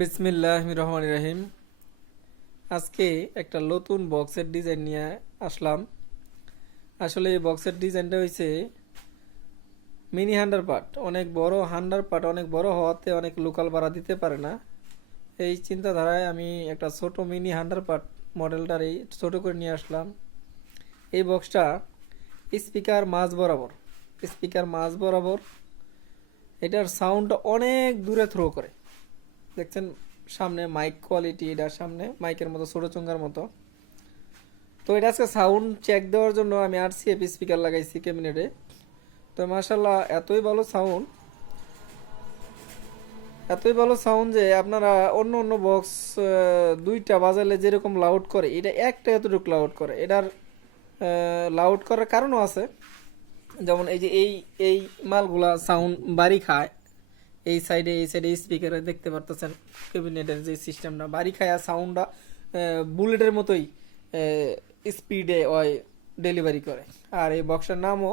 বিসমিল্লাহির রহমানির রহিম। আজকে একটা নতুন বক্সের ডিজাইন নিয়ে আসলাম। আসলে এই বক্সের ডিজাইনটা হয়েছে মিনি হান্ডার পার্ট। অনেক বড় হান্ডার পার্ট, অনেক বড় হওয়াতে অনেক লোকাল ভাড়া দিতে পারে না। এই চিন্তাধারায় আমি একটা ছোট মিনি হান্ডার পার্ট মডেলটার এই ছোট করে নিয়ে আসলাম। এই বক্সটা স্পিকার মাঝ বরাবর এটার সাউন্ডটা অনেক দূরে থ্রো করে। দেখছেন সামনে মাইক কোয়ালিটি, এটার সামনে মাইকের মতো ছোট চোঙ্গার মতো। তো এটা আজকে সাউন্ড চেক দেওয়ার জন্য আমি আরসিএফ স্পিকার লাগাইছি ক্যাবিনেটে। তো মাশাল্লাহ এতই ভালো সাউন্ড যে আপনারা অন্য অন্য বক্স দুইটা বাজালে যেরকম লাউড করে, এটা একটা এতটুকু লাউড করে। এটার লাউড করার কারণও আছে। যেমন এই যে এই মালগুলা সাউন্ড বাড়ি খায়। এই সাইডে স্পিকারে দেখতে পারতেছেন ক্যাবিনেটের যে সিস্টেমটা বাড়ি খায়, আর সাউন্ডটা বুলেটের মতোই স্পিডে ওই ডেলিভারি করে। আর এই বক্সের নামও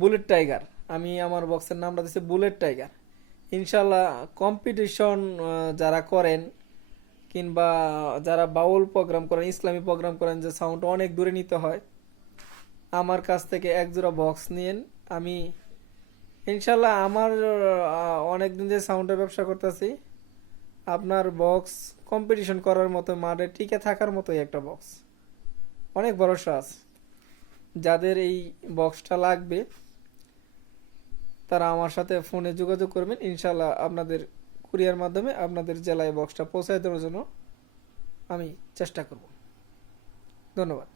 বুলেট টাইগার। আমি আমার বক্সের নামটা দিচ্ছি বুলেট টাইগার। ইনশাল্লাহ কম্পিটিশন যারা করেন কিংবা যারা বাউল প্রোগ্রাম করেন, ইসলামী প্রোগ্রাম করেন, যে সাউন্ড অনেক দূরে নিতে হয়, আমার কাছ থেকে এক জোড়া বক্স নিন। আমি ইনশাল্লাহ আমার অনেক দিন যে সাউন্ডের ব্যবসা করতেছি, আপনার বক্স কম্পিটিশন করার মতো, মাঠে টিকে থাকার মতোই একটা বক্স। অনেক ভরসা আছে। যাদের এই বক্সটা লাগবে তারা আমার সাথে ফোনে যোগাযোগ করবেন। ইনশাল্লাহ আপনাদের কুরিয়ার মাধ্যমে আপনাদের জেলায় বক্সটা পৌঁছায় দেওয়ার জন্য আমি চেষ্টা করব। ধন্যবাদ।